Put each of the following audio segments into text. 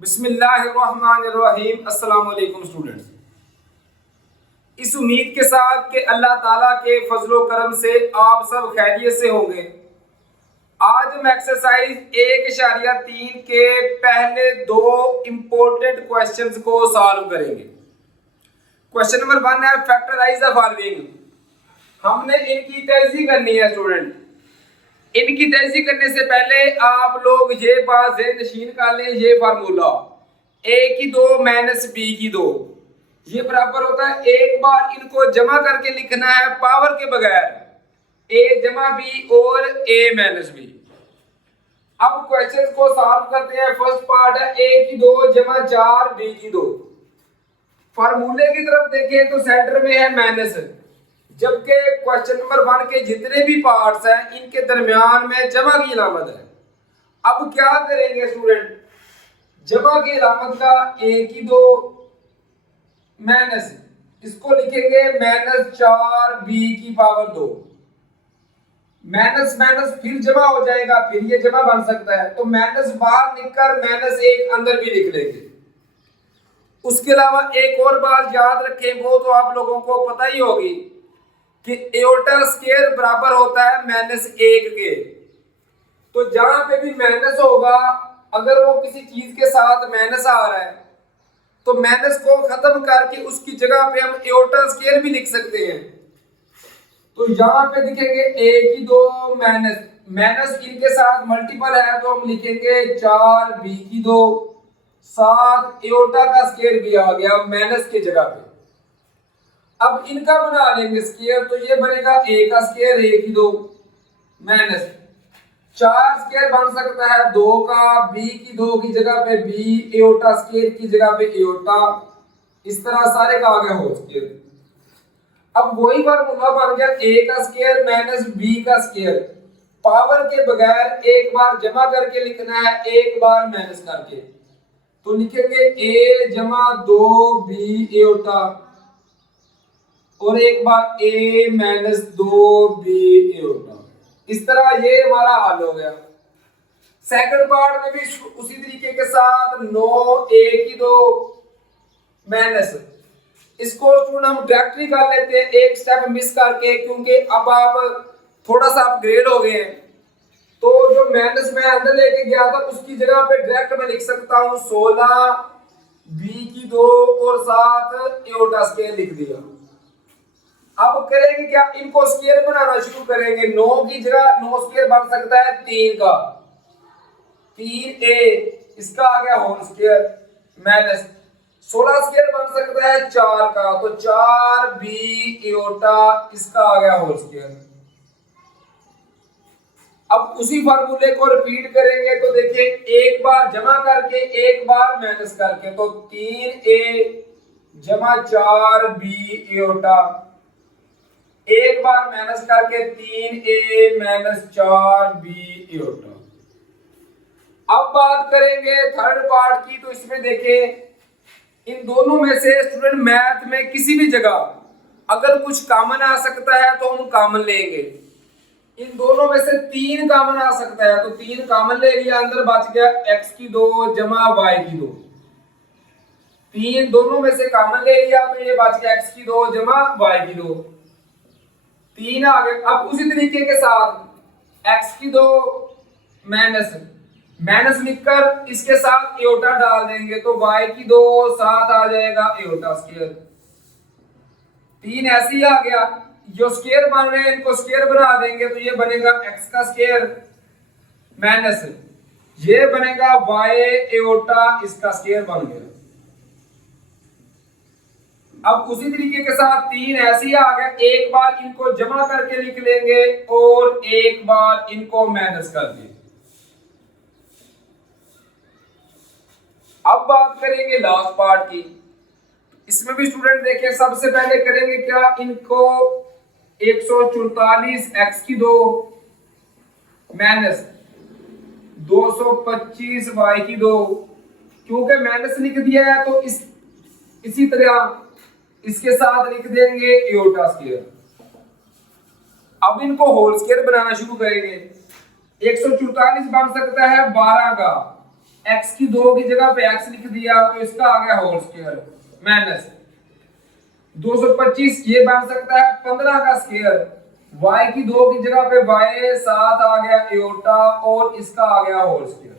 बिस्मिल्लाहिर्रहमानिर्रहीम। अस्सलाम वालेकुम स्टूडेंट्स। इस उम्मीद के साथ कि अल्लाह ताला के फजलो करम से आप सब खैरियत से होंगे, आज हम एक्सरसाइज 1.3 के पहले दो इंपॉर्टेंट क्वेश्चंस को सॉल्व करेंगे। क्वेश्चन नंबर 1 है फैक्टराइज द फॉलोइंग। हमने इनकी तहज़ी करनी है स्टूडेंट। इनकी तहज़ी करने से पहले आप लोग ये बात ज़हन नशीन कर लें, ये फार्मूला a की 2 माइनस b की 2 ये बराबर होता है, एक बार इनको जमा करके लिखना है पावर के बगैर, a जमा b और a माइनस b। अब क्वेश्चन को सॉल्व करते हैं। फर्स्ट पार्ट है a की 2 जमा 4 b की 2। फार्मूले की तरफ देखें तो सेंटर में है माइनस, जबकि क्वेश्चन नंबर 1 के जितने भी पार्ट्स हैं इनके दरमियान में जमा की अलामत है। अब क्या करेंगे स्टूडेंट, जमा की अलामत का a की 2 माइनस, इसको लिखेंगे माइनस 4b की पावर 2। माइनस माइनस फिर जमा हो जाएगा, फिर ये जमा बन सकता है, तो माइनस बाहर लिखकर माइनस 1 अंदर भी लिख लेंगे। उसके अलावा एक और बात याद रखें, वो तो आप लोगों को पता ही होगी कि एओर्टा स्क्वायर बराबर होता है -1 के। तो जहां पे भी माइनस होगा, अगर वो किसी चीज के साथ माइनस आ रहा है तो माइनस को खत्म करके उसकी जगह पे हम एओर्टा स्क्वायर भी लिख सकते हैं। तो यहाँ पे लिखेंगे a की 2 माइनस, माइनस इनके साथ मल्टीपल है तो हम लिखेंगे 4b की 2, साथ एओर्टा का स्क्वायर भी आ गया माइनस की जगह पे। अब इनका बना लेंगे स्क्वायर, तो ये बनेगा a का स्क्वायर a की 2 माइनस 4 स्क्वायर बन सकता है 2 का, b की 2 की जगह पे b, एओर्टा स्क्वायर की जगह पे एओर्टा, इस तरह सारे का आ गया होल स्क्वायर। अब वही फार्मूला बन गया a का स्क्वायर माइनस b का स्क्वायर। पावर के बगैर एक बार जमा करके लिखना है, एक बार माइनस करके, तो लिखेंगे a जमा 2b एओर्टा और एक बार a माइनस 2b एओर्टा। इस तरह ये हमारा हल हो गया। सेकंड पार्ट में भी उसी तरीके के साथ 9a की 2 माइनस, इसको स्टूडेंट हम डायरेक्टली कर लेते हैं एक स्टेप मिस करके, क्योंकि अब आप थोड़ा सा अपग्रेड हो गए हैं। तो जो माइनस मैं अंदर लेके गया था उसकी जगह पे डायरेक्ट मैं लिख सकता हूं 16b की 2 और साथ एओर्टा स्क्वायर लिख दिया। अब करेंगे क्या, इनको स्क्वायर बनाना शुरू करेंगे। 9 की जगह 9 स्क्वायर बन सकता है 3 का, 3a इसका आ गया होल स्क्वायर माइनस 16 स्क्वायर बन सकता है 4 का, तो 4b एओर्टा इसका आ गया होल स्क्वायर। अब उसी फार्मूले को रिपीट करेंगे, तो देखिए एक बार जमा करके एक बार माइनस करके, तो 3a जमा 4b एओर्टा, एक बार माइनस करके 3a माइनस 4b एओर्टा। अब बात करेंगे थर्ड पार्ट की, तो इसमें देखें इन दोनों में से स्टूडेंट मैथ में किसी भी जगह अगर कुछ कॉमन आ सकता है तो हम कॉमन लेंगे। इन दोनों में से 3 कॉमन आ सकता है, तो 3 कॉमन ले लिया, अंदर बच गया x की 2 जमा y की 2। 3 दोनों में से कॉमन ले लिया तो ये बच गया x की 2 जमा y की 2, 3 आ गए। अब उसी तरीके के साथ x की 2 माइनस, माइनस लिखकर इसके साथ एओर्टा डाल देंगे, तो y की 2 साथ आ जाएगा एओर्टा स्क्वायर। 3 ऐसे ही आ गया, जो स्क्वायर बन रहे हैं इनको स्क्वायर बना देंगे, तो ये बनेगा x का स्क्वायर माइनस ये बनेगा y एओर्टा इसका स्क्वायर बन गया। अब उसी तरीके के साथ 3 ऐसे ही आ गया, एक बार इनको जमा करके लिख लेंगे और एक बार इनको माइनस कर देंगे। अब बात करेंगे लास्ट पार्ट की। इसमें भी स्टूडेंट देखें, सबसे पहले करेंगे क्या, इनको 144 x की 2 माइनस 225 y की 2, क्योंकि माइनस लिख दिया है तो इसी तरह इसके साथ लिख देंगे एओर्टा स्क्वायर। अब इनको होल स्क्वायर बनाना शुरू करेंगे। 144 बन सकता है 12 का, x की 2 की जगह पे x लिख दिया तो इसका आ गया होल स्क्वायर माइनस 225 ये बन सकता है 15 का स्क्वायर, y की 2 की जगह पे y 7 आ गया एयोटा और इसका आ गया होल स्क्वायर।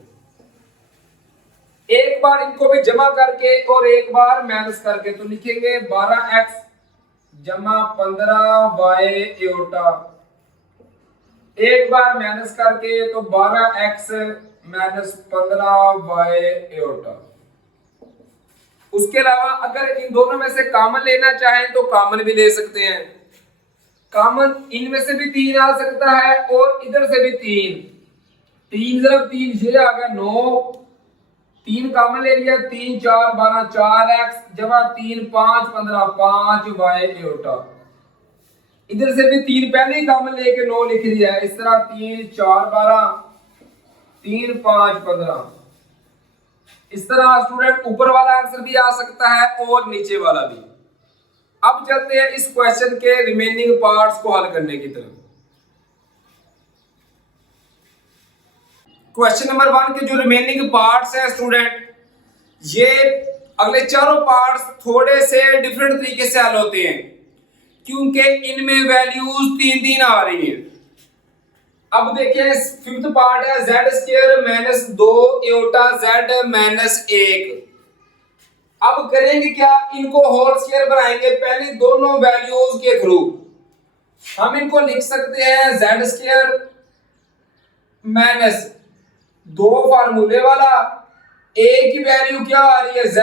एक बार इनको भी जमा करके और एक बार माइनस करके तो लिखेंगे 12x जमा 15y एयोटा, एक बार माइनस करके तो 12x माइनस 15y एयोटा। उसके अलावा अगर इन दोनों में से कॉमन लेना चाहें तो कॉमन भी ले सकते हैं। कॉमन इनमें से भी 3 आ सकता है और इधर से भी 3 जब 3 ये आ गया 9, 3 कॉमन ले लिया 3 4 12 4x जमा 3 5 15 5y एयोटा। इधर से भी 3 पहले ही कॉमन लेके 9 लिख लिया है, इस तरह 3 4 12 3 5 15। इस तरह स्टूडेंट ऊपर वाला आंसर भी आ सकता है और नीचे वाला भी। अब चलते हैं इस क्वेश्चन के रिमेनिंग पार्ट्स को हल करने की तरफ। क्वेश्चन नंबर 1 के जो रिमेनिंग पार्ट्स हैं स्टूडेंट, ये अगले चारों पार्ट्स थोड़े से डिफरेंट तरीके से हल होते हैं क्योंकि इनमें वैल्यूज 3 आ रही हैं। अब देखिए फिफ्थ पार्ट है z square minus 2 aorta z minus 1। अब करेंगे क्या, इनको होल स्क्वायर बनाएंगे पहले दोनों वैल्यूज के थ्रू। हम इनको लिख सकते हैं z स्क्वायर माइनस 2 फार्मूले वाला, a की वैल्यू क्या आ रही है z।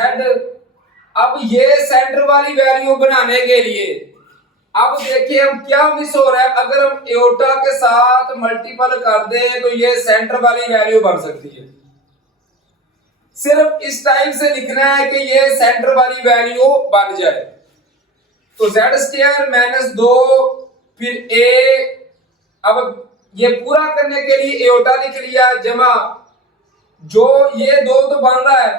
अब ये सेंटर वाली वैल्यू बनाने के लिए अब देखिए हम क्या मिस हो रहा है, अगर हम एयोटा के साथ मल्टीपल कर दें तो ये सेंटर वाली वैल्यू बन सकती है। सिर्फ इस टाइम से लिखना है कि ये सेंटर वाली वैल्यू बन जाए। तो z स्क्वायर माइनस 2 फिर a, अब ये पूरा करने के लिए एयोटा लिख लिया जमा जो ये 2 तो बन रहा है,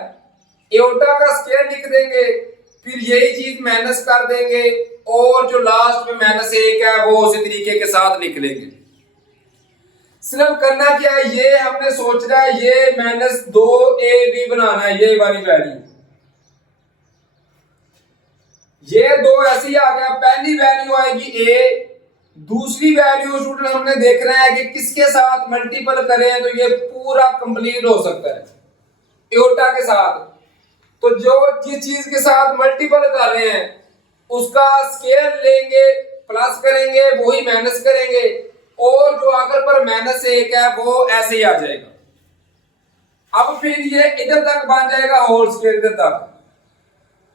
एयोटा का स्क्वायर लिख देंगे फिर यही चीज माइनस कर देंगे और जो लास्ट में माइनस 1 है वो उसी तरीके के साथ लिख लेंगे। सिर्फ करना क्या है, ये हमने सोचना है ये माइनस 2ab बनाना है, ये वाली वैल्यू। ये 2 ऐसे ही आ गया, पहली वैल्यू आएगी a, दूसरी वैल्यू स्टूडेंट हमने देखना है कि किसके साथ मल्टीपल करें तो ये पूरा कंप्लीट हो सकता है एयोटा के साथ। तो जो जिस चीज के साथ मल्टीपल कर रहे हैं उसका स्क्वायर लेंगे प्लस करेंगे वही माइनस करेंगे और जो आखिर पर माइनस 1 है वो ऐसे ही आ जाएगा। अब फिर ये इधर तक बन जाएगा होल स्क्वायर, इधर तक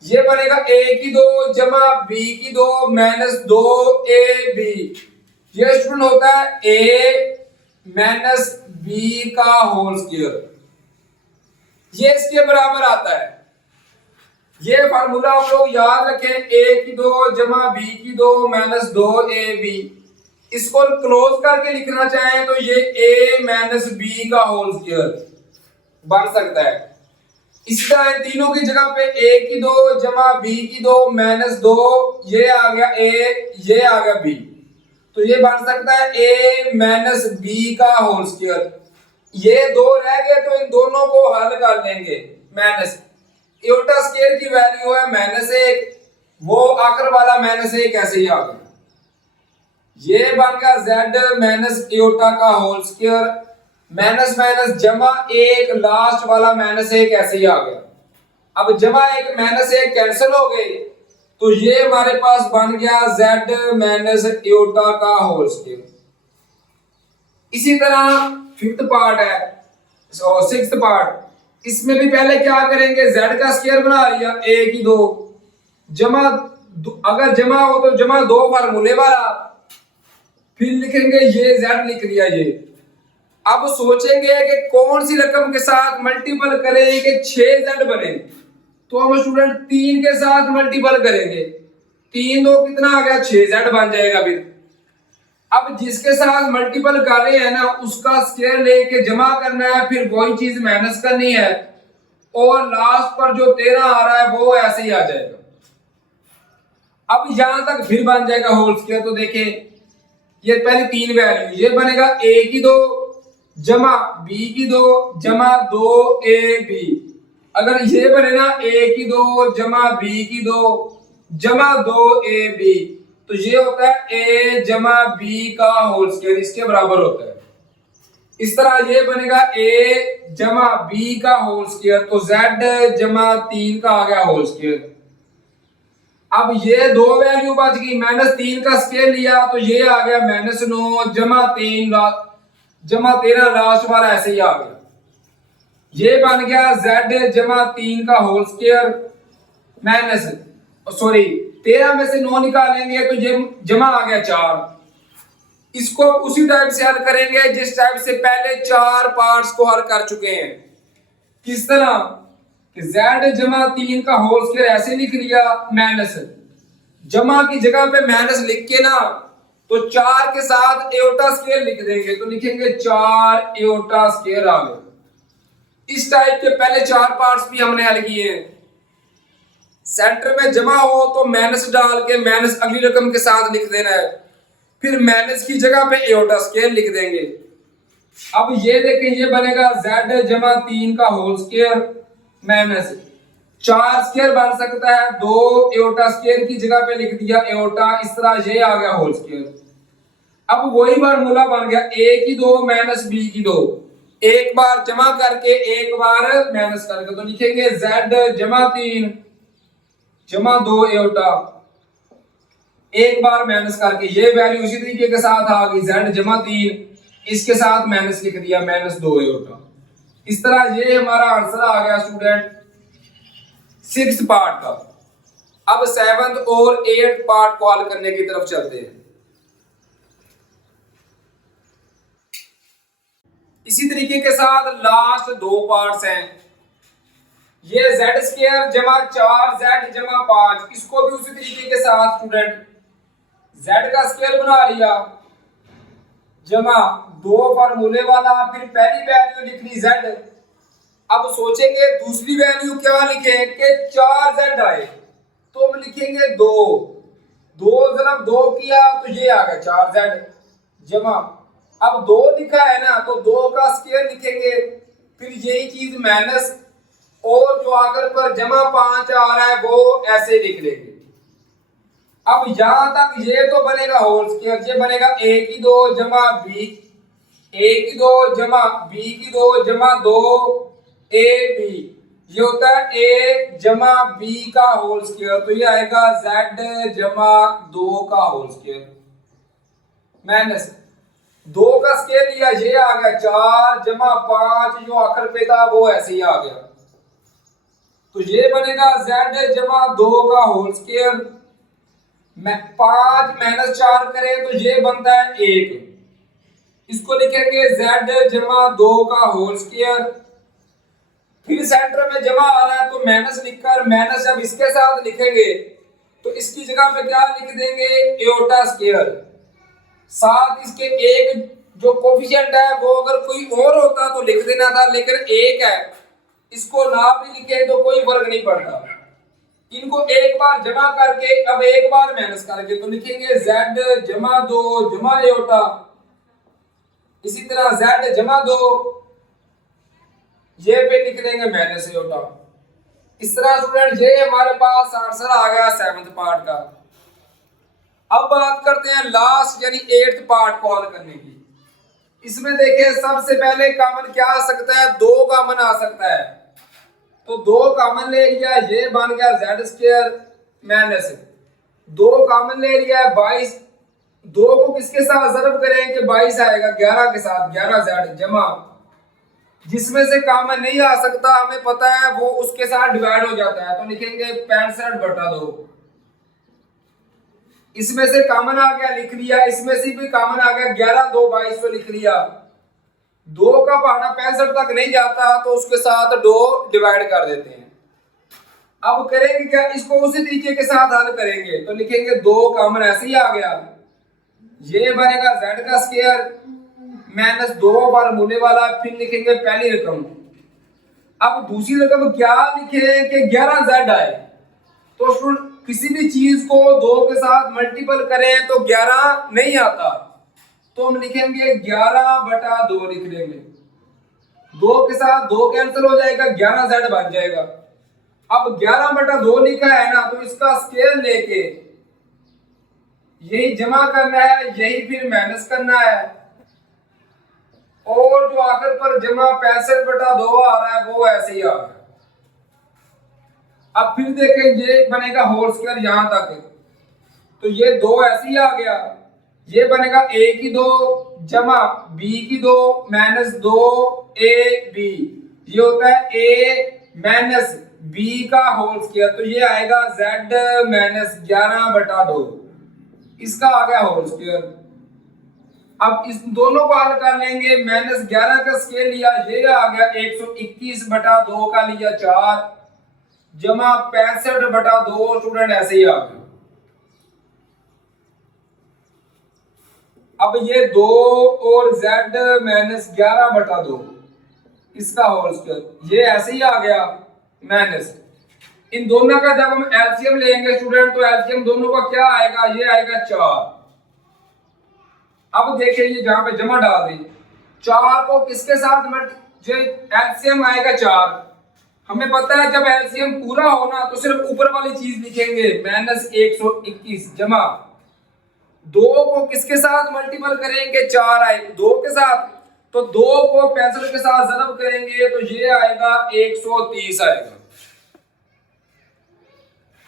ये बनेगा a की 2 जमा b की 2 माइनस 2ab। ये स्टूडेंट होता है a माइनस b का होल स्क्वायर, ये इसके बराबर आता है। ये फार्मूला आप लोग याद रखें, a की 2 जमा b की 2 माइनस 2ab। इसको क्लोज करके लिखना चाहें तो ये a माइनस b का होल स्क्वायर बन सकता है। इस तरह तीनों की जगह पे a की 2 जमा b की 2 माइनस 2, ये आ गया a, ये आ गया b, तो ये बन सकता है a माइनस b का होल स्क्वायर। ये 2 रह गए तो इन दोनों को हल कर लेंगे। माइनस एयोटा स्क्वायर की वैल्यू है माइनस 1, वो आखिर वाला माइनस 1 ऐसे ही आ गया। ये बन गया z माइनस एयोटा का होल स्क्वायर माइनस माइनस जमा 1, लास्ट वाला माइनस 1 ऐसे ही आ गया। अब जमा 1 माइनस 1 कैंसिल हो गए तो ये हमारे पास बन गया z माइनस एयोटा का होल स्क्वायर। इसी तरह फिफ्थ पार्ट है और सिक्स्थ पार्ट, इसमें भी पहले क्या करेंगे, z का स्क्वायर बना लिया a की 2 जमा, अगर जमा हो तो जमा 2 फार्मूले वाला, फिर लिखेंगे ये z लिख लिया ये। अब सोचेंगे कि कौन सी रकम के साथ मल्टीपल करें कि 6z बने, तो हम स्टूडेंट 3 के साथ मल्टीपल करेंगे, 3 2 कितना आ गया 6z बन जाएगा। फिर अब जिसके साथ मल्टीपल कर रहे हैं ना उसका स्क्वायर लेके जमा करना है, फिर वही चीज माइनस करनी है और लास्ट पर जो 13 आ रहा है वो ऐसे ही आ जाएगा। अब यहां तक फिर बन जाएगा होल स्क्वायर। तो देखिए ये पहले 3 वैल्यू, ये बनेगा a की 2 जमा बी की 2 जमा 2ab। अगर ये बने ना a की 2 जमा b की 2 जमा 2ab, तो ये होता है a जमा b का होल स्क्वायर, इसके बराबर होता है। इस तरह ये बनेगा a जमा b का होल स्क्वायर, तो z जमा 3 का आ गया होल स्क्वायर। अब ये दो वैल्यू बच गई, -3 का स्क्वायर लिया तो ये आ गया -9 जमा 3 जमा 13, लास्ट वाला ऐसे ही आ गया। ये बन गया z जमा 3 का होल स्क्वायर माइनस 13 में से 9 निकालेंगे तो ये जमा आ गया 4। इसको उसी टाइप से हल करेंगे जिस टाइप से पहले 4 पार्ट्स को हल कर चुके हैं। किस तरह कि z जमा 3 का होल स्क्वायर ऐसे लिख लिया, माइनस जमा की जगह पे माइनस लिख के ना तो 4 के साथ एओटा स्क्वायर लिख देंगे, तो लिखेंगे 4 एओटा स्क्वायर आ गया। इस टाइप के पहले 4 पार्ट्स भी हमने हल किए हैं। सेंटर में जमा हो तो माइनस डाल के माइनस अगली रकम के साथ लिख देना है, फिर माइनस की जगह पे एओटा स्क्वायर लिख देंगे। अब ये देखें, ये बनेगा z जमा 3 का होल स्क्वायर माइनस 4 स्क्वायर बन सकता है, 2 एओटा स्क्वायर की जगह पे लिख दिया एओटा, इस तरह ये आ गया होल स्क्वायर। अब वही फार्मूला बन गया a की 2 माइनस b की 2, एक बार जमा करके एक बार माइनस करके, तो लिखेंगे z जमा 3 जमा 2 एओटा, एक बार माइनस करके ये वैल्यू उसी तरीके के साथ आ गई, z जमा 3 इसके साथ माइनस लिख दिया -2 एओटा। इस तरह ये हमारा आंसर आ गया स्टूडेंट 6th पार्ट का। अब 7th और 8th पार्ट को हल करने की तरफ चलते हैं। इसी तरीके के साथ लास्ट 2 पार्ट्स हैं। ये z स्क्वायर जमा 4z जमा 5, इसको भी उसी तरीके के साथ स्टूडेंट z का स्क्वायर बना लिया जमा 2 फार्मूले वाला, फिर पहली वैल्यू लिख ली z। अब सोचेंगे दूसरी वैल्यू क्या लिखें कि 4z आए, तो हम लिखेंगे 2 जब 2 किया तो ये आ गया 4z जमा, अब 2 लिखा है ना तो 2 का स्क्वायर लिखेंगे, फिर यही चीज माइनस और जो आकर पर जमा 5 आ रहा है वो ऐसे लिख लेंगे। अब यहां तक ये तो बनेगा होल स्क्वायर, ये बनेगा a की 2 जमा b, a की 2 जमा b की 2 जमा 2 ab, ये होता है a जमा b का होल स्क्वायर, तो ये आएगा z जमा 2 का होल स्क्वायर माइनस 2 का स्क्वायर लिया, ये आ गया 4 जमा 5, जो आखिर पे था वो ऐसे ही आ गया, तो ये बनेगा z जमा 2 का होल स्क्वायर। 5 माइनस 4 करें तो ये बनता है 1, इसको लिखेंगे z जमा 2 का होल स्क्वायर। फिर सेंटर में जमा आ रहा है तो माइनस लिखकर माइनस जब इसके साथ लिखेंगे तो इसकी जगह पे क्या लिख देंगे एओटा स्क्वायर, साथ इसके एक जो कोफिशिएंट है वो अगर कोई और होता तो लिख देना था, लेकिन 1 है, इसको ना भी लिखे तो कोई फर्क नहीं पड़ता। इनको एक बार जमा करके अब एक बार माइनस करके, तो लिखेंगे z जमा 2 जमा एओटा, इसी तरह z जमा 2 ये पे लिख देंगे माइनस एओटा। इस तरह स्टूडेंट ये हमारे पास आंसर आ गया 7th पार्ट का। अब बात करते हैं लास्ट यानी 8th पार्ट को हल करने की। इसमें देखें सबसे पहले कॉमन क्या आ सकता है, 2 कॉमन आ सकता है, तो 2 कॉमन ले लिया, ये बन गया z स्क्वायर माइनस 2 कॉमन ले लिया है 22, 2 को किसके साथ ज़रब करें कि 22 आएगा 11 के साथ, 11z जमा, जिसमें से कॉमन नहीं आ सकता हमें पता है वो उसके साथ डिवाइड हो जाता है, तो लिखेंगे 65/2। इसमें से कॉमन आ गया लिख लिया, इसमें से भी कॉमन आ गया 11 2 22 तो लिख लिया, 2 का पहाड़ा 65 तक नहीं जाता तो उसके साथ 2 डिवाइड कर देते हैं। अब करेंगे क्या, इसको उसी तरीके के साथ हल करेंगे, तो लिखेंगे 2 कॉमन ऐसे ही आ गया, ये बनेगा z का स्क्वायर माइनस 2 फार्मूले वाला, फिर लिखेंगे पहली रकम। अब दूसरी रकम क्या लिखें कि 11z आए, तो किसी भी चीज को 2 के साथ मल्टीपल करें तो 11 नहीं आता, तो हम लिखेंगे 11/2 लिख लेंगे। 2 के साथ 2 कैंसिल हो जाएगा, 11z बन जाएगा। अब 11/2 लिखा है ना, तो इसका स्केल लेके यही जमा करना है, यही फिर माइनस करना है, और जो आखिर पर जमा 65/2 आ रहा है वो ऐसे ही आ गया। अब फिर देखें ये बनेगा होल स्क्वायर यहां तक, तो ये 2 ऐसे ही आ गया। ये बनेगा a की 2 जमा b की 2 माइनस 2ab, ये होता है a माइनस b का होल स्क्वायर, तो ये आएगा z माइनस 11/2, इसका आ गया होल स्क्वायर। अब इस दोनों को हल कर लेंगे, माइनस 11 का स्केल लिया, ये आ गया 121/2 का लिया 4 जमा 65/2, स्टूडेंट ऐसे ही आ गया। अब ये 2 और z माइनस 11/2 इसका होल स्क्वायर, ये ऐसे ही आ गया माइनस। इन दोनों का जब हम एलसीएम लेंगे स्टूडेंट, तो एलसीएम दोनों का क्या आएगा, ये आएगा 4। अब देखिए ये जहां पे जमा डाल दी, 4 को किसके साथ जो एलसीएम आएगा 4, हमें पता है जब एलसीएम पूरा होना तो सिर्फ ऊपर वाली चीज लिखेंगे, माइनस 121 जमा 2 को किसके साथ मल्टीपल करेंगे, 4 आए 2 के साथ, तो 2 को 65 के साथ ज़रब करेंगे तो ये आएगा 130 आएगा।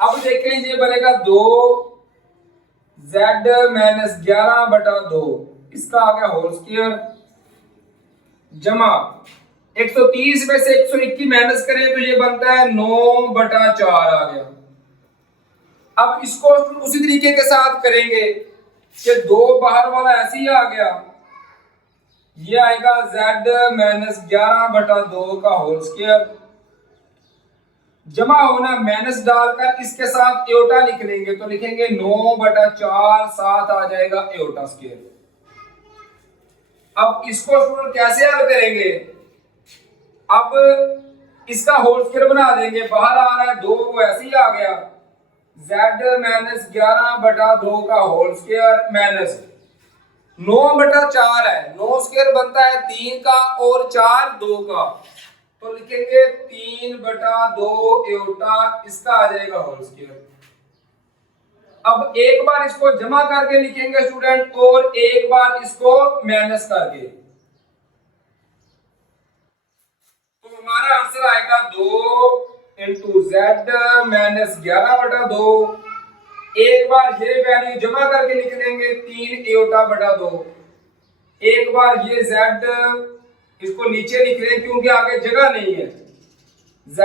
अब देखें ये बनेगा 2 z माइनस 11/2, इसका आ गया होल स्क्वायर जमा 130 में से 121 माइनस करें तो ये बनता है 9/4 आ गया। अब इसको उसी तरीके के साथ करेंगे कि 2 बाहर वाला ऐसे ही आ गया, ये आएगा z माइनस 11/2 का होल स्क्वायर जमा होना माइनस डालकर इसके साथ एओटा लिख लेंगे, तो लिखेंगे 9/4 7 आ जाएगा एओटा स्क्वायर। अब इसको स्टूडेंट कैसे हल करेंगे, अब इसका होल स्क्वायर बना देंगे, बाहर आ रहा है 2 वो ऐसे ही आ गया, z माइनस 11/2 का होल स्क्वायर माइनस 9/4 है, 9 स्क्वायर बनता है 3 का और 4 2 का, तो लिखेंगे 3/2 एओटा, इसका आ जाएगा होल स्क्वायर। अब एक बार इसको जमा करके लिखेंगे स्टूडेंट और एक बार इसको माइनस करके, तो हमारा आंसर आएगा 2 इंटू z माइनस 11/2, एक बार ये वैल्यू जमा करके लिख देंगे 3 एओटा/2, एक बार ये z इसको नीचे लिख रहे हैं क्योंकि आगे जगह नहीं है, z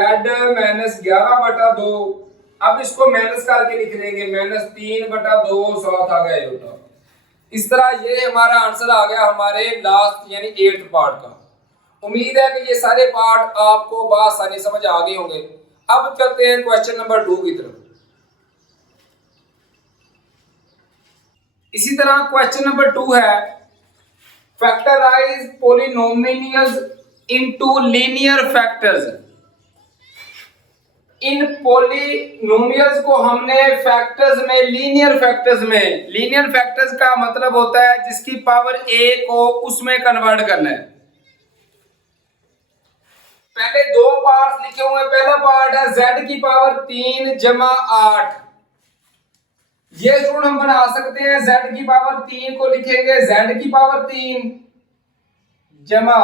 माइनस 11/2, अब इसको माइनस करके लिख लेंगे माइनस 3/2 7 आ गया एओटा। इस तरह ये हमारा आंसर आ गया हमारे लास्ट यानी 8th पार्ट का। उम्मीद है कि ये सारे पार्ट आपको बआसानी समझ आ गए होंगे। अब चलते हैं क्वेश्चन नंबर 2 की तरफ। इसी तरह क्वेश्चन नंबर 2 है, factorise polynomials into linear factors. इन पॉलिनोमियल्स को हमने फैक्टर्स में, लीनियर फैक्टर्स में, लीनियर फैक्टर्स का मतलब होता है जिसकी पावर a को उसमें कन्वर्ट करना है। पहले 2 पार्ट्स लिखे हुए हैं, पहला पार्ट है z की पावर 3 जमा 8, ये स्टूडेंट हम बना सकते हैं, z की पावर 3 को लिखेंगे z की पावर 3 जमा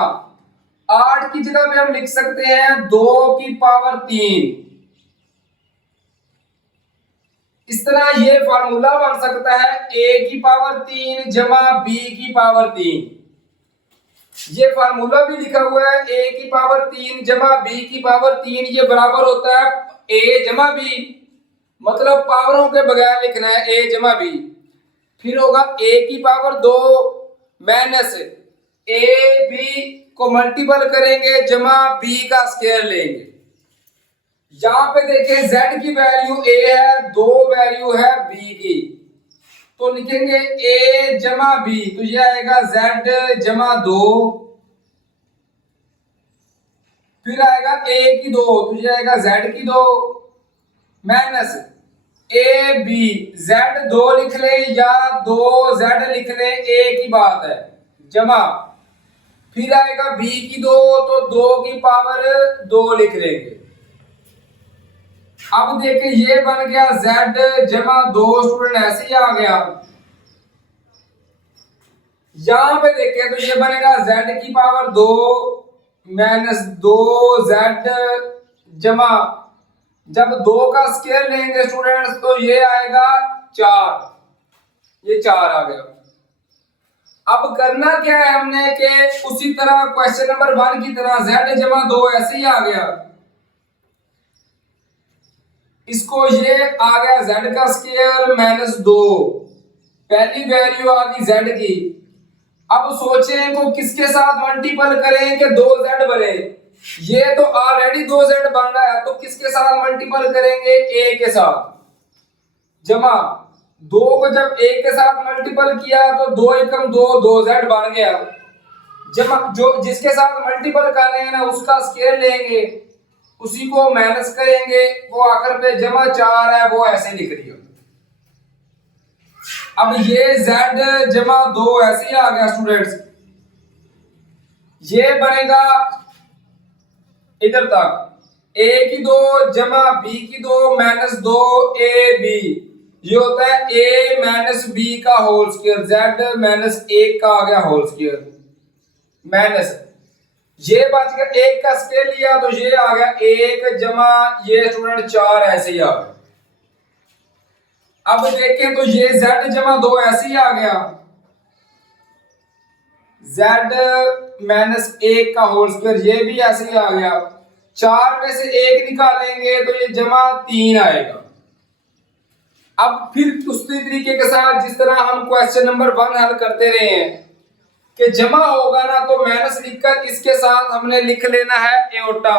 8 की जगह पे हम लिख सकते हैं 2 की पावर 3। इस तरह ये फार्मूला बन सकता है a की पावर 3 जमा b की पावर 3। ये फार्मूला भी लिखा हुआ है a की पावर 3 जमा b की पावर 3, ये बराबर होता है a जमा b, मतलब पावरों के बगैर लिखना है a जमा b, फिर होगा a की पावर 2 माइनस a b को मल्टीपल करेंगे जमा b का स्क्वायर लेंगे। यहां पे देखें z की वैल्यू a है, 2 वैल्यू है b की, तो लिखेंगे a जमा b, तो ये आएगा z जमा 2, फिर आएगा a की 2, तो ये आएगा z की 2 माइनस ए बी, जेड 2 लिख लें या 2 जेड लिख लें, एक ही बात है, जमा फिर आएगा बी की 2 तो 2 की पावर 2 लिख लेंगे। अब देखें ये बन गया z जमा 2, स्टूडेंट ऐसे ही आ गया। यहां पे देखें तो ये बनेगा z की पावर 2 माइनस 2 z जमा, जब 2 का स्क्वायर लेंगे स्टूडेंट्स तो ये आएगा 4, ये 4 आ गया। अब करना क्या है हमने कि उसी तरह क्वेश्चन नंबर 1 की तरह z जमा 2 ऐसे ही आ गया, इसको ये आ गया z का स्क्वायर माइनस 2, पहली वैल्यू आ गई z की। अब सोचें को किसके साथ मल्टीपल करें कि 2z बने, ये तो ऑलरेडी 2z बन रहा है तो किसके साथ मल्टीपल करेंगे, a के साथ, जमा 2 को जब a के साथ मल्टीपल किया तो 2 एकम 2, 2z बन गया, जमा जो जिसके साथ मल्टीपल कर रहे हैं ना उसका स्क्वायर लेंगे, उसी को माइनस करेंगे, वो आखिर पे जमा 4 है वो ऐसे लिख दिया। अब ये z जमा 2 ऐसे ही आ गया स्टूडेंट्स, ये बनेगा इधर तक a की 2 जमा b की 2 माइनस 2 ab, ये होता है a माइनस b का होल स्क्वायर, z माइनस 1 का आ गया होल स्क्वायर, माइनस ये बच गया 1 का स्क्वायर लिया तो ये आ गया 1 जमा ये स्टूडेंट 4 ऐसे ही आ गया। अब देखें तो ये z जमा 2 ऐसे ही आ गया, z माइनस 1 का होल स्क्वायर ये भी ऐसे ही आ गया, 4 में से 1 निकालेंगे तो ये जमा 3 आएगा। अब फिर उसी तरीके के साथ जिस तरह हम क्वेश्चन नंबर 1 हल करते रहे हैं कि जमा होगा ना तो माइनस लिखकर इसके साथ हमने लिख लेना है एओटा,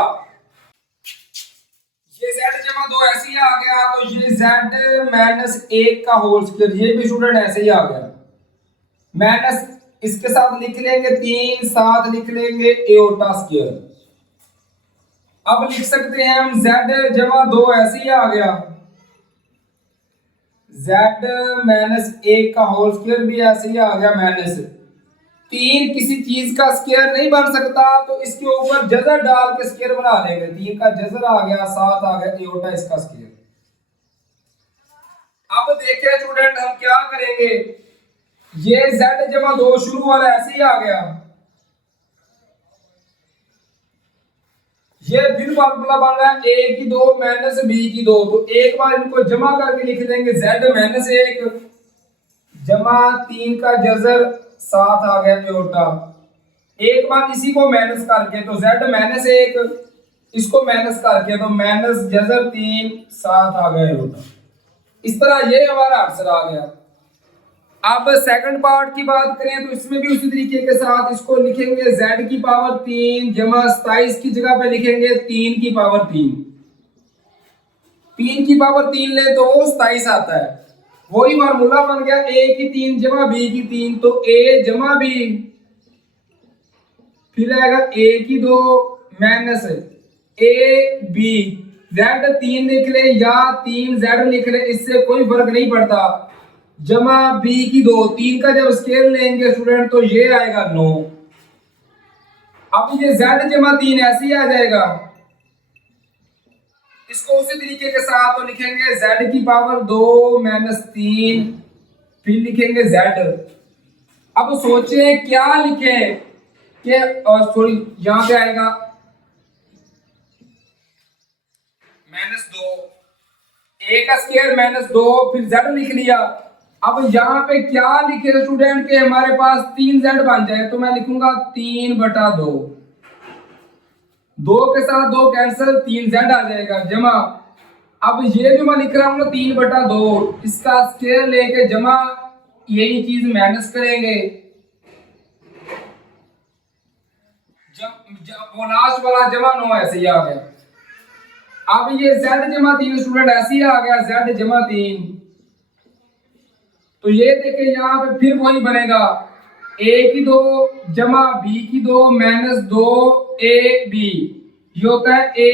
ये z जमा 2 ऐसे ही आ गया तो ये z माइनस 1 का होल स्क्वायर ये भी स्टूडेंट ऐसे ही आ गया, माइनस इसके साथ लिख लेंगे 3, साथ लिख लेंगे एओटा स्क्वायर। अब लिख सकते हैं हम z जमा 2 ऐसे ही आ गया, z माइनस 1 का होल स्क्वायर भी ऐसे ही आ गया, माइनस 3 किसी चीज का स्क्वायर नहीं बन सकता तो इसके ऊपर जजर डाल के स्क्वायर बना लेंगे, 3 का जजर आ गया, 7 आ गया एओटा इसका स्क्वायर। अब देखिए स्टूडेंट हम क्या करेंगे, ये z जमा 2 शुरू वाला ऐसे ही आ गया, ये फिर फॉर्मूला बन रहा है a की 2 माइनस b की 2, तो एक बार इनको जमा करके लिख देंगे z माइनस 1 जमा 3 का जजर 7 आ गया एओटा, एक बार इसी को माइनस करके तो z माइनस 1 इसको माइनस करके तो माइनस जजर 3 7 आ गया एओटा। इस तरह ये हमारा आंसर आ गया। अब सेकंड पार्ट की बात करें तो इसमें भी उसी तरीके के साथ इसको लिखेंगे z की पावर 3 जमा 27 की जगह पे लिखेंगे 3 की पावर 3, 3 की पावर 3 ले तो वो 27 आता है, वही फार्मूला बन गया a की 3 जमा b की 3, तो a जमा b फिर आएगा a की 2 माइनस a b, z 3 लिख ले या 3 z लिख ले इससे कोई फर्क नहीं पड़ता, जमा b की 2, 3 का जब स्केल लेंगे स्टूडेंट तो ये आएगा 9। अब ये z जमा 3 ऐसे ही आ जाएगा, इसको उसी तरीके के साथ तो लिखेंगे z की पावर 2 माइनस 3 फिर लिखेंगे z। अब सोचे क्या लिखे कि सॉरी यहां पे आएगा माइनस 2, a का स्क्वायर माइनस 2 फिर z लिख लिया। अब यहाँ पे क्या लिखे स्टूडेंट के हमारे पास 3z बन जाए तो मैं लिखूंगा 3/2, 2 के साथ 2 कैंसिल 3z आ जाएगा जमा। अब ये जो मैं लिख रहा हूँ ना 3/2 इसका स्क्वायर लेके जमा यही चीज माइनस करेंगे, जब वो लास्ट वाला जमा 9 ऐसे ही आ गया। अब ये z जमा 3 स्टूडेंट ऐसे ही आ गया z जमा 3, तो ये देखें यहाँ पे फिर वही बनेगा a की 2 जमा b की 2 माइनस 2 ab, ये होता है a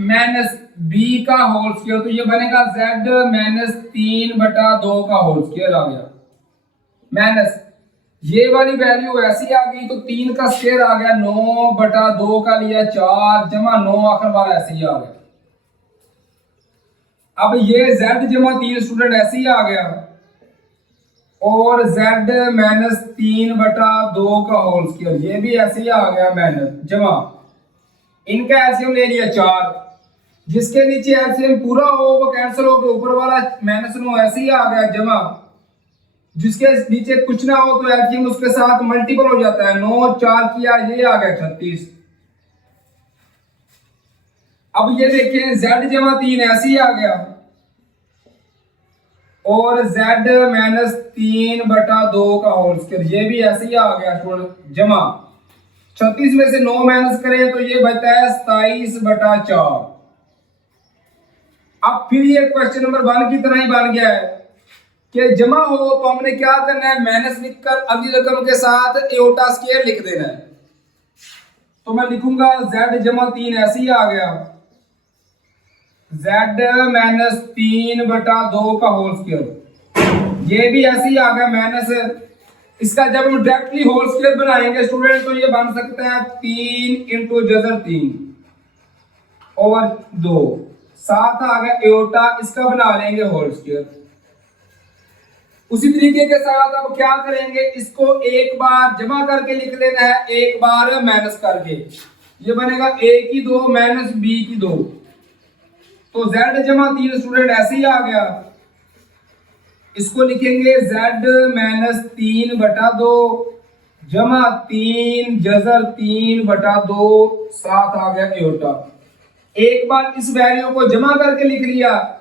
माइनस बी का होल स्क्वायर, तो ये बनेगा जेड माइनस 3/2 का होल स्क्वायर आ गया, माइनस ये वाली वैल्यू ऐसी आ गई तो 3 का स्क्वायर आ गया, 9/2 का लिया 4 जमा 9 आखिर वाला ऐसे ही आ गया। अब ये z जमा 3 स्टूडेंट ऐसे ही आ गया, और z माइनस 3/2 का होल स्क्वायर ये भी ऐसे ही आ गया, माइनस जमा इनका एलसीएम ले लिया 4, जिसके नीचे एलसीएम पूरा हो वो कैंसिल हो गया, ऊपर वाला माइनस 9 ऐसे ही आ गया, जमा जिसके नीचे कुछ ना हो तो एलसीएम उसके साथ मल्टीपल हो जाता है, 9 4 किया ये आ गया 36। अब ये देखें z जमा 3 ऐसे ही आ गया, और z माइनस 3/2 का होल स्क्वायर ये भी ऐसे ही आ गया स्टूडेंट, जमा 36 में से 9 माइनस करें तो ये बचता है 27/4। अब फिर ये क्वेश्चन नंबर 1 की तरह ही बन गया है कि जमा हो तो हमने क्या करना है, माइनस लिखकर अगली रकम के साथ एओटा स्क्वायर लिख देना है। तो मैं लिखूंगा z जमा 3 ऐसे ही आ गया, z माइनस 3/2 का होल स्क्वायर ये भी ऐसे ही आ गया, माइनस इसका जब हम डायरेक्टली होल स्क्वायर बनाएंगे स्टूडेंट तो ये बन सकता है 3 इंटू जजर 3 ओवर 2, साथ आ गया एओटा, इसका बना लेंगे होल स्क्वायर। उसी तरीके के साथ अब क्या करेंगे, इसको एक बार जमा करके लिख लेना है, एक बार माइनस करके, ये बनेगा a की 2 माइनस b की 2, तो z जमा 3 स्टूडेंट ऐसे ही आ गया, इसको लिखेंगे z माइनस 3/2 जमा 3 जजर 3/2, साथ आ गया एओटा। एक बार इस वैल्यू को जमा करके लिख लिया,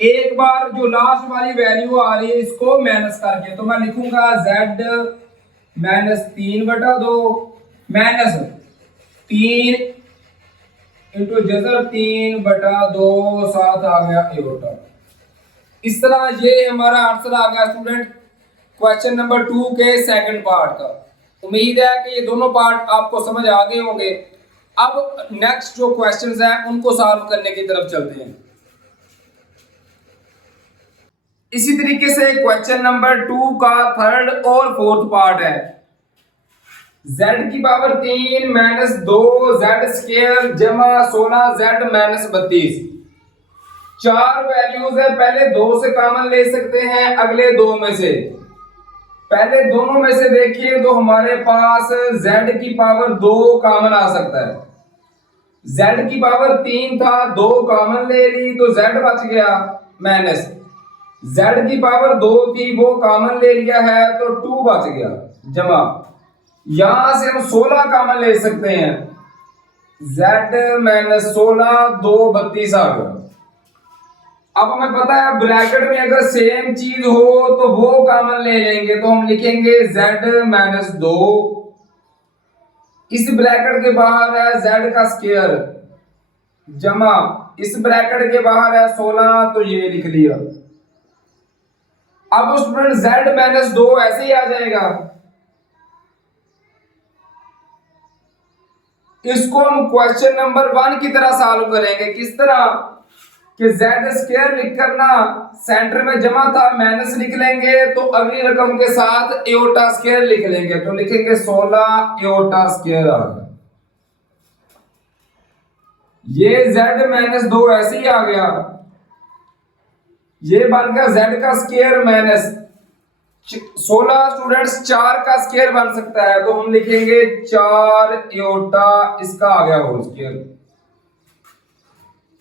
एक बार जो लास्ट वाली वैल्यू आ रही है इसको माइनस करके, तो मैं लिखूंगा z minus 3/2 minus 3 into Jhajjar 3/2, साथ आ गया एओटा। इस तरह ये हमारा आंसर आ गया स्टूडेंट क्वेश्चन नंबर 2 के सेकंड पार्ट का। उम्मीद है कि ये दोनों पार्ट आपको समझ आ गए होंगे। अब नेक्स्ट जो क्वेश्चंस हैं उनको सॉल्व करने की तरफ चलते हैं। इसी तरीके से क्वेश्चन नंबर 2 का थर्ड और फोर्थ पार्ट है, z की पावर 3 माइनस 2z स्क्वायर जमा 16z माइनस 32। चार वैल्यूज है, पहले 2 से कॉमन ले सकते हैं, अगले 2 में से। पहले दोनों में से देखिए तो हमारे पास z की पावर 2 कॉमन आ सकता है, z की पावर 3 था, 2 कॉमन ले ली तो z बच गया, माइनस z की पावर 2 थी वो कॉमन ले लिया है तो 2 बच गया, जमा यहां से हम 16 कॉमन ले सकते हैं, z माइनस 16 2 32 आ गया। अब हमें पता है ब्रैकेट में अगर सेम चीज हो तो वो कॉमन ले लेंगे, तो हम लिखेंगे z माइनस 2, इस ब्रैकेट के बाहर है z का स्क्वायर जमा इस ब्रैकेट के बाहर है 16, तो ये लिख लिया। अब स्टूडेंट z माइनस 2 ऐसे ही आ जाएगा, इसको हम क्वेश्चन नंबर 1 की तरह सॉल्व करेंगे। किस तरह कि z स्क्वायर लिख कर ना सेंटर में जमा था, माइनस लिख लेंगे तो अगली रकम के साथ एओटा स्क्वायर लिख लेंगे, तो लिखेंगे 16 एओटा स्क्वायर आ गया। ये z माइनस 2 ऐसे ही आ गया, ये बन गया z का स्क्वायर माइनस 16 स्टूडेंट्स 4 का स्क्वायर बन सकता है, तो हम लिखेंगे 4 एओटा, इसका आ गया होल स्क्वायर।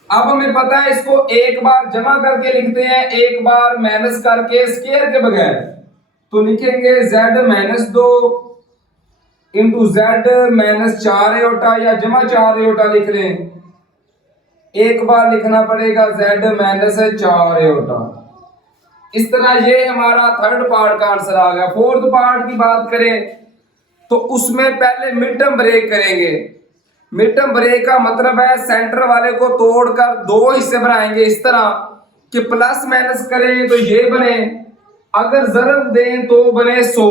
अब हमें पता है इसको एक बार जमा करके लिखते हैं, एक बार माइनस करके स्क्वायर के बगैर, तो लिखेंगे z minus 2 into z minus 4 aorta, या जमा 4 एओटा लिख लें, एक बार लिखना पड़ेगा z माइनस 4 एओटा। इस तरह ये हमारा थर्ड पार्ट का आंसर आ गया। फोर्थ पार्ट की बात करें तो उसमें पहले मिड टर्म ब्रेक करेंगे। मिड टर्म ब्रेक का मतलब है सेंटर वाले को तोड़कर 2 हिस्से बनाएंगे, इस तरह कि प्लस माइनस करें तो ये बने, अगर ज़रब दें तो बने 100।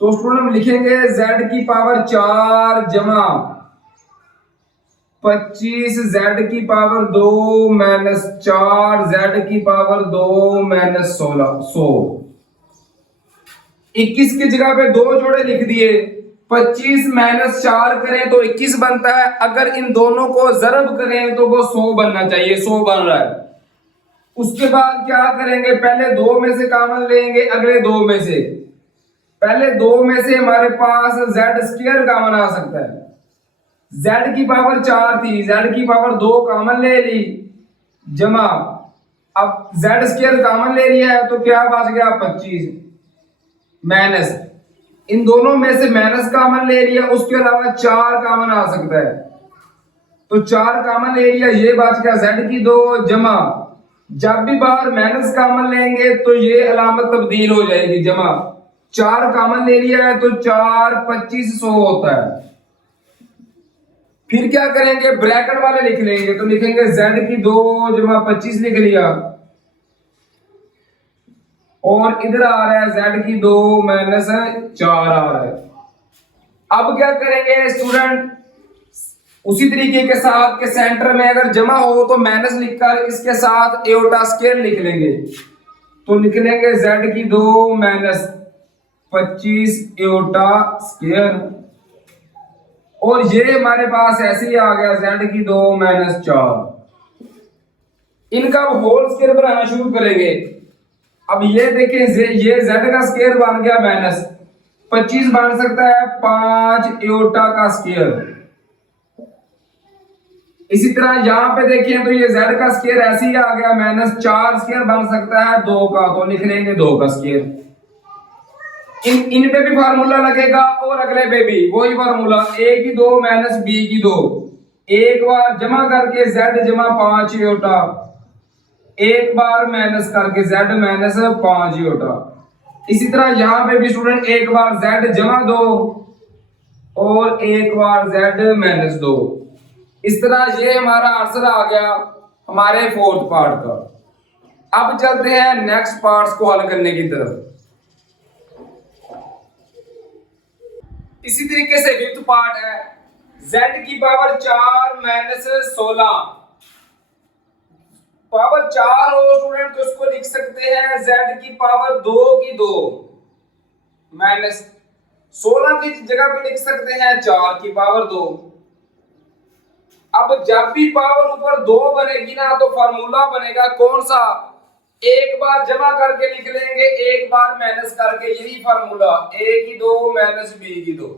तो स्टूडेंट हम लिखेंगे z की पावर 4 जमा 25 z की पावर 2 माइनस 4 z की पावर 2 माइनस 16 100। 21 की जगह पे दो जोड़े लिख दिए, 25 माइनस 4 करें तो 21 बनता है, अगर इन दोनों को जरब करें तो वो 100 बनना चाहिए, 100 बन रहा है। उसके बाद क्या करेंगे, पहले दो में से कॉमन लेंगे, अगले दो में से, पहले दो में से हमारे पास z स्क्वायर कॉमन आ सकता है, z की पावर 4 थी, z की पावर 2 कॉमन ले ली, जमा, अब z स्क्वायर कॉमन ले लिया है तो क्या बच गया 25, माइनस, इन दोनों में से माइनस कॉमन ले लिया, उसके अलावा 4 कॉमन आ सकता है, तो 4 कॉमन ले लिया, ये बच गया z की 2, जमा, जब भी बाहर माइनस कॉमन लेंगे तो ये अलामत तब्दील हो जाएगी, जमा, 4 कॉमन ले लिया है तो 4 25 100 होता है। फिर क्या करेंगे, ब्रैकेट वाले लिख लेंगे, तो लिखेंगे z की 2 जमा 25 लिख लिया, और इधर आ रहा है z की 2 माइनस 4 आ रहा है। अब क्या करेंगे स्टूडेंट, उसी तरीके के साथ के सेंटर में अगर जमा हो तो माइनस लिखकर इसके साथ एओटा स्क्वायर लिख लेंगे, तो लिख लेंगे z की 2 माइनस 25 एओटा स्क्वायर, और ये हमारे पास ऐसे ही आ गया z की 2 माइनस 4। इनका होल स्क्वायर बनाना शुरू करेंगे। अब ये देखें, ये z का स्क्वायर बन गया माइनस 25, बन सकता है 5 एओटा का स्क्वायर। इसी तरह यहां पे देखें तो ये z का स्क्वायर ऐसे ही आ गया माइनस 4 स्क्वायर बन सकता है 2 का, तो लिख लेंगे 2 का स्क्वायर। इन पे भी फार्मूला लगेगा और अगले पे भी वही फार्मूला, a की 2 माइनस b की 2, एक बार जमा करके z जमा 5 एओटा, एक बार माइनस करके z माइनस 5 एओटा। इसी तरह यहां पे भी स्टूडेंट एक बार z जमा 2 और एक बार z माइनस 2। इस तरह ये हमारा आंसर आ गया हमारे फोर्थ पार्ट का। अब चलते हैं नेक्स्ट पार्ट्स को हल करने की तरफ। इसी तरीके से फिफ्थ पार्ट है z की पावर 4 माइनस 16, पावर 4 हो स्टूडेंट तो इसको लिख सकते हैं z की पावर 2 की 2 माइनस 16 की जगह पे लिख सकते हैं 4 की पावर 2। अब जब भी पावर ऊपर 2 बनेगी ना तो फार्मूला बनेगा कौन सा, एक बार जमा करके लिख लेंगे, एक बार माइनस करके, यही फार्मूला a की 2 माइनस b की 2,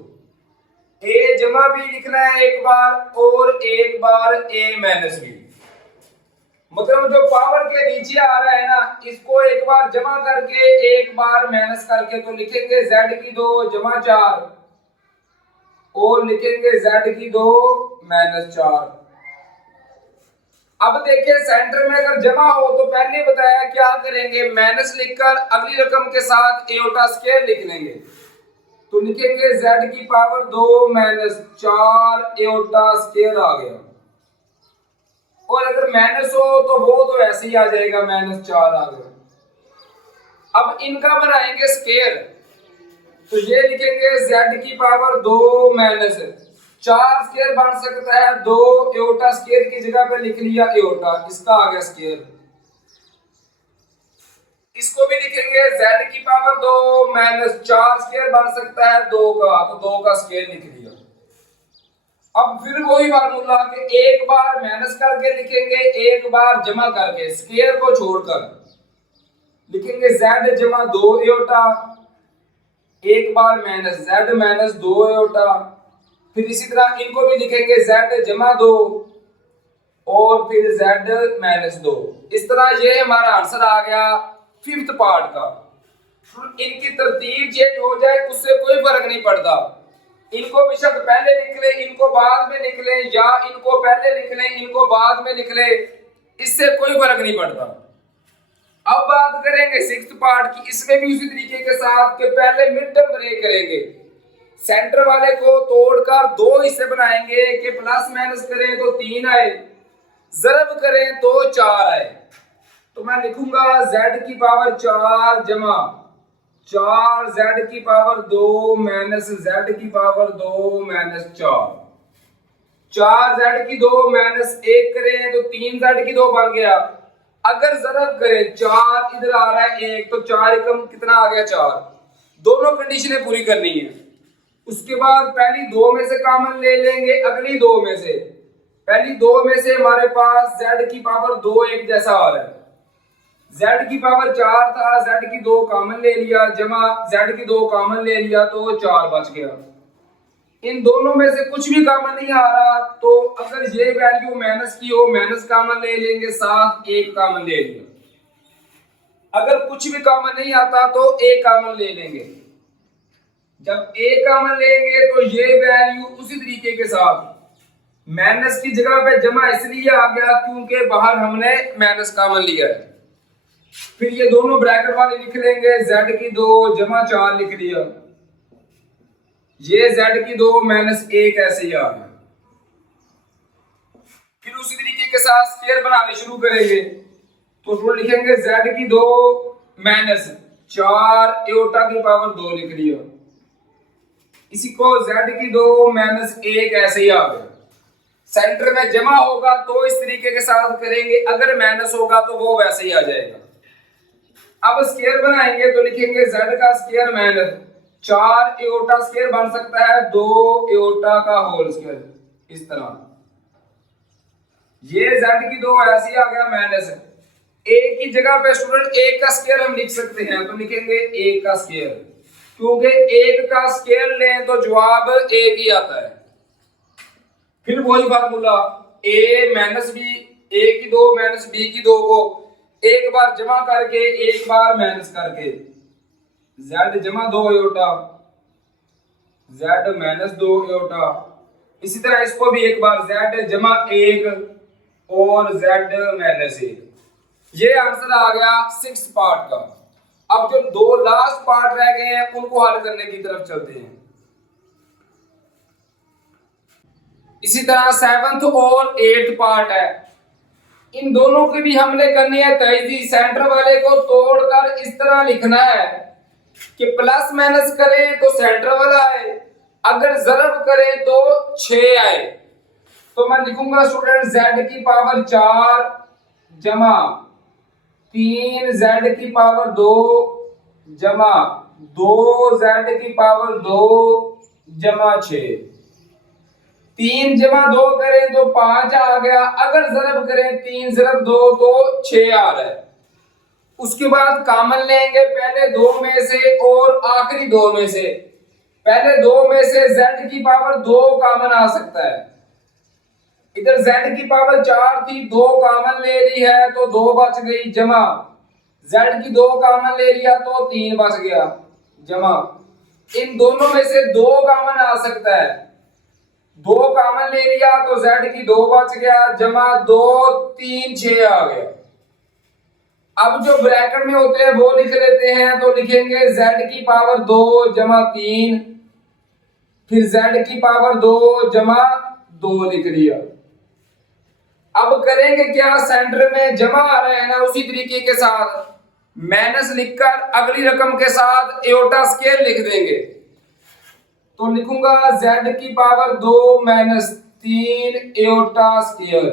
a जमा b लिखना है एक बार और एक बार a माइनस b। मतलब जो पावर के नीचे आ रहा है ना, इसको एक बार जमा करके एक बार माइनस करके, तो लिखेंगे z की 2 जमा 4 और लिखेंगे z की 2 माइनस 4। अब देखिए सेंटर में अगर जमा हो तो पहले बताया क्या करेंगे, माइनस लिखकर अगली रकम के साथ एओटा स्क्वायर लिख लेंगे, तो लिखेंगे z की पावर 2 माइनस 4 एओटा स्क्वायर आ गया, और अगर माइनस हो तो वो तो ऐसे ही आ जाएगा माइनस 4 आ गया। अब इनका बनाएंगे स्क्वायर, तो ये लिखेंगे z की पावर 2 माइनस 4 स्क्वायर बन सकता है 2 एओटा स्क्वायर की जगह पे लिख लिया एओटा, इसका आ गया स्क्वायर। इसको भी लिखेंगे z की पावर 2 माइनस 4 स्क्वायर बन सकता है 2 का, तो 2 का स्क्वायर लिख लिया। अब फिर वही फार्मूला कि एक बार माइनस करके लिखेंगे, एक बार जमा करके, स्क्वायर को छोड़कर लिखेंगे z जमा 2 एओटा, एक बार माइनस z माइनस 2 एओटा, फिर इसी तरह इनको भी लिखेंगे z जमा 2 और फिर z माइनस 2। इस तरह ये हमारा आंसर आ गया फिफ्थ पार्ट का। इनकी तरतीब चेंज हो जाए उससे कोई फर्क नहीं पड़ता, इनको बेशक पहले लिख ले, इनको बाद में लिख ले, या इनको पहले लिख ले इनको बाद में लिख ले, इससे कोई फर्क नहीं पड़ता। अब बात करेंगे सिक्स्थ पार्ट की, इसमें भी उसी तरीके के साथ के पहले मिड टर्म ब्रेक करेंगे, सेंटर वाले को तोड़कर दो हिस्से बनाएंगे कि प्लस माइनस करें तो 3 आए, जरब करें तो 4 आए। तो मैं लिखूंगा z की पावर 4 जमा 4 z की पावर 2 माइनस z की पावर 2 माइनस 4। 4 z की 2 माइनस 1 करें तो 3 z की 2 बन गया। अगर जरब करें 4 इधर आ रहा है 1 तो 4 एकम कितना आ गया 4। दोनों कंडीशनें पूरी करनी है। उसके बाद पहली 2 में से कॉमन ले लेंगे, अगली 2 में से। पहली 2 में से हमारे पास z की पावर 2 एक जैसा आ रहा है, z की पावर 4 था, z की 2 कॉमन ले लिया, जमा z की 2 कॉमन ले लिया तो 4 बच गया। इन दोनों में से कुछ भी कॉमन नहीं आ रहा तो अगर ये वैल्यू माइनस की हो माइनस कॉमन ले लेंगे, साथ 1 कॉमन ले लिया। अगर कुछ भी कॉमन नहीं आता तो 1 कॉमन ले लेंगे। जब 1 कॉमन लेंगे तो ये वैल्यू उसी तरीके के साथ माइनस की जगह पे जमा इसलिए आ गया क्योंकि बाहर हमने माइनस कॉमन लिया है। फिर ये दोनों ब्रैकेट वाले लिख लेंगे, z की 2 जमा 4 लिख लिया, ये z की 2 माइनस 1 ऐसे ही आ गया। फिर उसी तरीके के साथ स्क्वायर बनाने शुरू करेंगे तो उसमें लिखेंगे z की 2 माइनस 4 एओटा की पावर 2 लिख लिया, इसी को z की 2 माइनस 1 ऐसे ही आ गया। सेंटर में जमा होगा तो इस तरीके के साथ करेंगे, अगर माइनस होगा तो वो वैसे ही आ जाएगा। अब स्क्वायर बनाएंगे तो लिखेंगे z का स्क्वायर माइनस 4 एओटा स्क्वायर बन सकता है 2 एओटा का होल स्क्वायर, इस तरह। ये z की 2 ऐसे ही आ गया माइनस। एक ही जगह पे स्टूडेंट 1 का स्क्वायर हम लिख सकते हैं तो लिखेंगे 1 का स्क्वायर, क्योंकि 1 का स्क्वायर लें तो जवाब 1 ही आता है। फिर वही formula a minus B, a की 2 माइनस b की 2 को एक बार जमा करके एक बार माइनस करके z जमा 2 एओटा, z माइनस 2 एओटा। इसी तरह इसको भी एक बार z जमा 1 और z माइनस 1। ये आंसर आ गया 6th पार्ट का। अब जो 2 लास्ट पार्ट रह गए हैं उनको हल करने की तरफ चलते हैं। इसी तरह 7th और 8th पार्ट है, इन दोनों की भी हमने करनी है तेजी। सेंटर वाले को तोड़कर इस तरह लिखना है कि प्लस माइनस करें तो सेंटर वाला आए, अगर जरब करें तो 6 आए। तो मैं लिखूंगा स्टूडेंट z की पावर 4 जमा 3 z की पावर 2 जमा 2 z की पावर 2 जमा 6। 3 जमा 2 करें तो 5 आ गया, अगर जरब करें 3 जरब 2 तो 6 आ रहा है। उसके बाद कॉमन लेंगे पहले 2 में से और आखिरी 2 में से। पहले 2 में से z की पावर 2 कॉमन आ सकता है, इधर z की पावर 4 थी 2 कॉमन ले ली है तो 2 बच गई, जमा z की 2 कॉमन ले लिया तो 3 बच गया, जमा इन दोनों में से 2 कॉमन आ सकता है, 2 कॉमन ले लिया तो z की 2 बच गया, जमा 2 3 6 आ गया। अब जो ब्रैकेट में होते हैं वो लिख लेते हैं तो लिखेंगे z की पावर 2 जमा 3, फिर z की पावर 2 जमा 2 लिख लिया। अब करेंगे क्या, सेंटर में जमा आ रहा है ना, उसी तरीके के साथ माइनस लिखकर अगली रकम के साथ एओटा स्क्वायर लिख देंगे। तो लिखूंगा z की पावर 2 माइनस 3 एओटा स्क्वायर,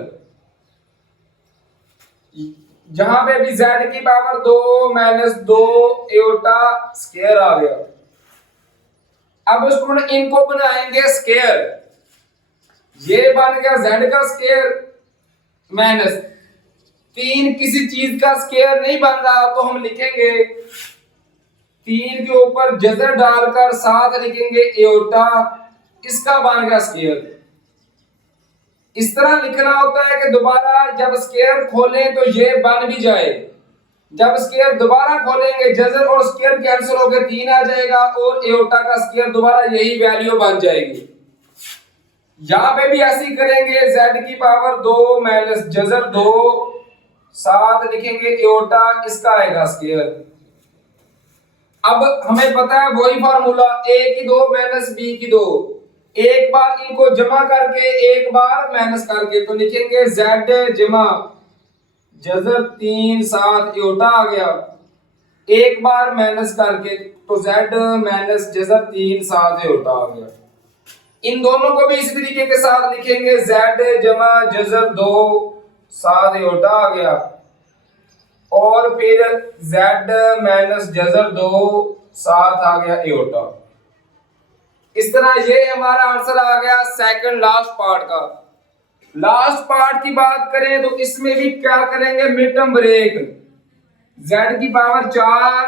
जहां पे भी z की पावर 2 माइनस 2 एओटा स्क्वायर आ गया। अब स्टूडेंट इनको बनाएंगे स्क्वायर, ये बन गया z का स्क्वायर माइनस 3 किसी चीज का स्क्वायर नहीं बन रहा तो हम लिखेंगे 3 के ऊपर जजर डालकर साथ लिखेंगे एओटा, इसका बन गया स्क्वायर। इस तरह लिखना होता है कि दोबारा जब स्क्वायर खोलें तो ये बन भी जाए, जब स्क्वायर दोबारा खोलेंगे जजर और स्क्वायर कैंसिल होकर 3 आ जाएगा और एओटा का स्क्वायर दोबारा यही वैल्यू बन जाएगी। यहां पे भी ऐसे ही करेंगे, z की पावर 2 माइनस जजर 2 साथ लिखेंगे एओटा, इसका आएगा स्क्वायर। अब हमें पता है वही फार्मूला a की 2 माइनस b की 2, एक बार इनको जमा करके एक बार माइनस करके तो लिखेंगे z जमा जजर 3 साथ एओटा आ गया, एक बार माइनस करके तो z माइनस जजर 3 साथ एओटा आ गया। इन दोनों को भी इसी तरीके के साथ लिखेंगे, z जमा जजर 2 साथ एओटा आ गया, और फिर z माइनस जजर 2 साथ आ गया एओटा। इस तरह ये हमारा आंसर आ गया सेकंड लास्ट पार्ट का। लास्ट पार्ट की बात करें तो इसमें भी क्या करेंगे, मिड टर्म ब्रेक, z की पावर 4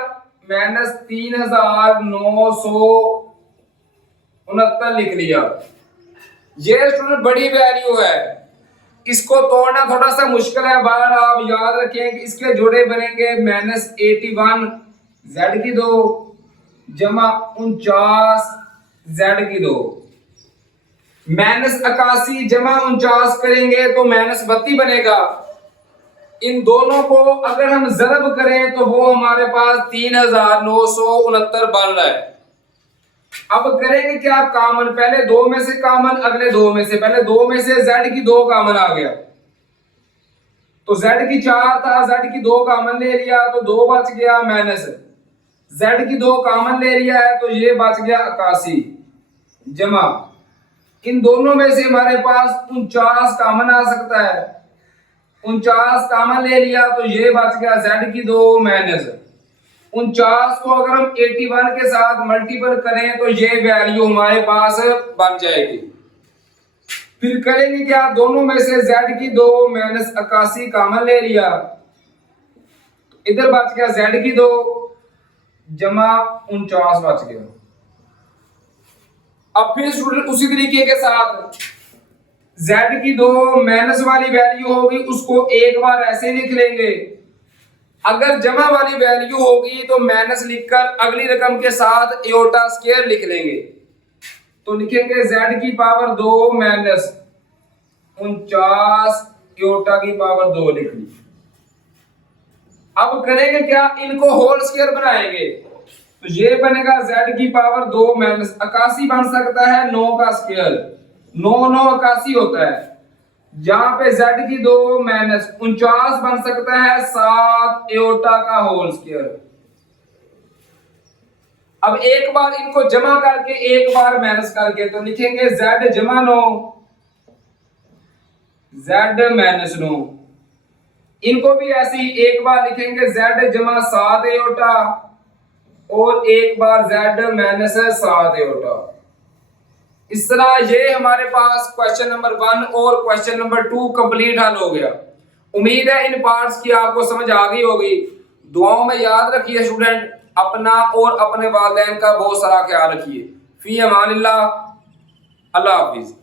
माइनस 3969 लिख लिया। ये स्टूडेंट बड़ी वैल्यू है, इसको तोड़ना थोड़ा सा मुश्किल है। बार आप याद रखें कि इसके जोड़े बनेंगे माइनस 81 z की 2 जमा 49 z की 2, माइनस 81 जमा 49 करेंगे तो माइनस 32 बनेगा। इन दोनों को अगर हम जरब करें तो वो हमारे पास 3969 बन रहा है। अब करेंगे क्या, कॉमन, पहले 2 में से कॉमन, अगले 2 में से, पहले 2 में से z की 2 कॉमन आ गया, तो z की 4 था, z की 2 कॉमन ले लिया तो 2 बच गया, माइनस z की 2 कॉमन ले लिया है तो ये बच गया 81 जमा, इन दोनों में से हमारे पास 49 कॉमन आ सकता है, 49 कॉमन ले लिया तो ये बच गया z की 2 माइनस 49 को अगर हम 81 के साथ मल्टीपल करें तो ये वैल्यू हमारे पास बन जाएगी। फिर करेंगे क्या, दोनों में से z की 2 माइनस 81 कॉमन ले लिया, इधर बच गया z की 2 जमा 49 बच गया। अब फिर स्टूडेंट उसी तरीके के साथ z की 2 माइनस वाली वैल्यू होगी उसको एक बार ऐसे लिख लेंगे, अगर जमा वाली वैल्यू होगी तो माइनस लिखकर अगली रकम के साथ एओटा स्क्वायर लिख लेंगे, तो लिखेंगे z की पावर 2 माइनस 49 एओटा की पावर 2 लिख ली। अब करेंगे क्या, इनको होल स्क्वायर बनाएंगे, तो ये बनेगा z की पावर 2 माइनस 81 बन सकता है 9 का स्क्वायर, 9 9 81 होता है, जहां पे z की 2 माइनस 49 बन सकता है 7 एओटा का होल स्क्वायर। अब एक बार इनको जमा करके एक बार माइनस करके तो लिखेंगे z जमा 9 z माइनस 9, इनको भी ऐसे ही एक बार लिखेंगे z जमा 7 एओटा और एक बार z माइनस 7 एओटा। इस तरह ये हमारे पास क्वेश्चन नंबर 1 और क्वेश्चन नंबर 2 कंप्लीट हल हो गया। उम्मीद है इन पार्ट्स की आपको समझ आ गई होगी। दुआओं में याद रखिए स्टूडेंट, अपना और अपने वालिदैन का बहुत सारा ख्याल रखिए। फी अमानिल्लाह, अल्लाह हाफिज।